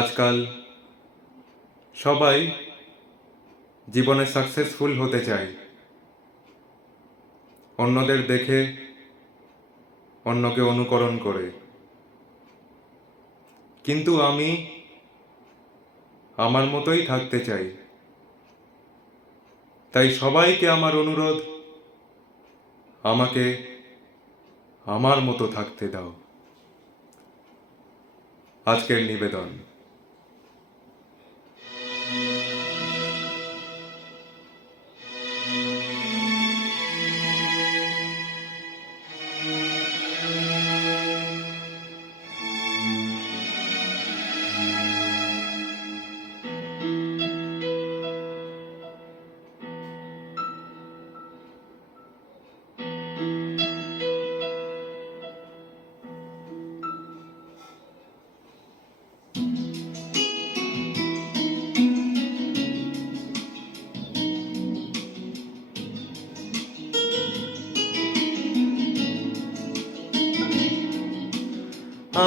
আজকাল সবাই জীবনে সাকসেসফুল হতে চায়, অন্যদের দেখে, অন্যকে অনুকরণ করে। কিন্তু আমি আমার মতোই থাকতে চাই। তাই সবাইকে আমার অনুরোধ, আমাকে আমার মতো থাকতে দাও। আজকের নিবেদন।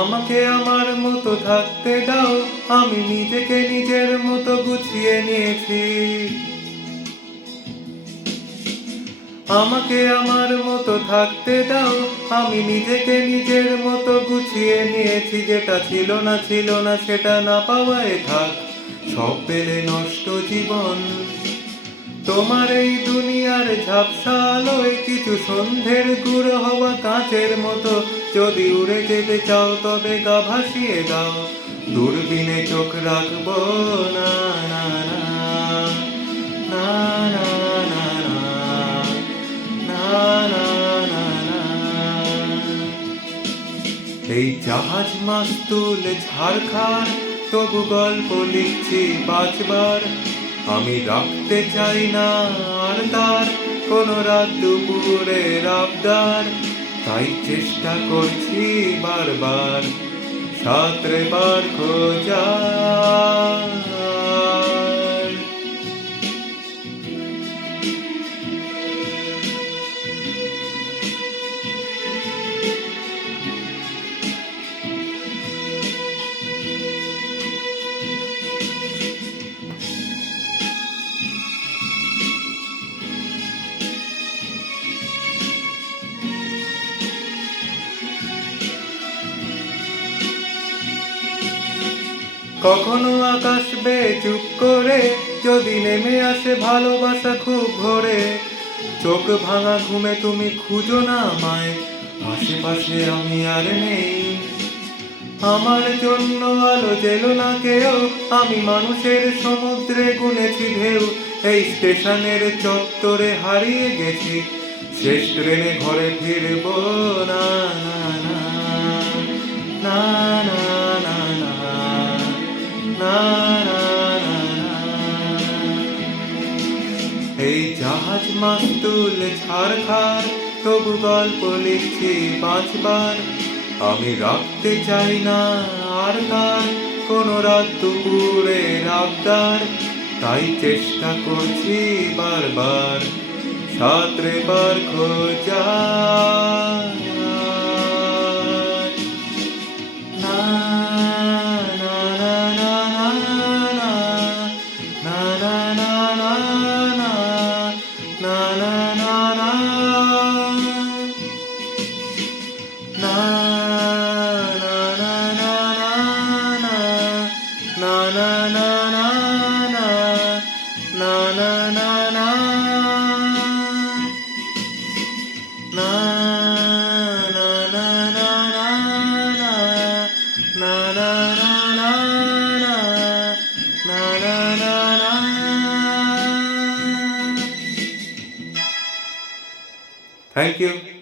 আমাকে আমার মতো থাকতে দাও, আমি নিজেকে নিজের মতো গুছিয়ে নিয়েছি। আমাকে আমার মতো থাকতে দাও, আমি নিজেকে নিজের মতো গুছিয়ে নিয়েছি। যেটা ছিল না সেটা না পাওয়ায় থাক, সব পেলে নষ্ট জীবন। তোমার এই দুনিয়ার ঝাপসা আলোয় কিছু সন্ধ্যের গুঁড়ো হওয়া কাঁচের মতো। যদি উড়ে যেতে চাও তবে গা ভাসিয়ে দাও, দূরবীনে চোখ রাখবো না। না না না না না না না না। এই জাহাজ মাস্তুল ঝাড়খাড়, তবু গল্প লিখছি বাঁচবার। আমি রাখতে চাই না আর তার কোনো রাত দুপুরের আবদার। তাই চেষ্টা করছি বারবার সাঁতরে পার খোঁজার। কখনো আকাশ বেয়ে চুপ করে যদি নেমে আসে ভালোবাসা খুব ভোরে। চোখ ভাঙা ঘুমে তুমি খুঁজো না আমায়, আশেপাশে আমি আর নেই। আমার জন্য আলো জেলো না কেউ, আমি মানুষের সমুদ্রে গুনেছি ঢেউ। এই স্টেশনের চত্বরে হারিয়ে গেছি, শেষ ট্রেনে ঘরে ফিরবো না। না না না না না না না না না। এই জাহাজ মাস্তুল ছাড়খাড়, তবু গল্প লিখছি বাঁচবার। আমি রাখতে চাই না আর তার কোনো রাত দুপুরের আবদার। তাই চেষ্টা করছি বারবার সাঁতরে পার খোঁজার। না না না না না না না না না না না না না না না Thank you.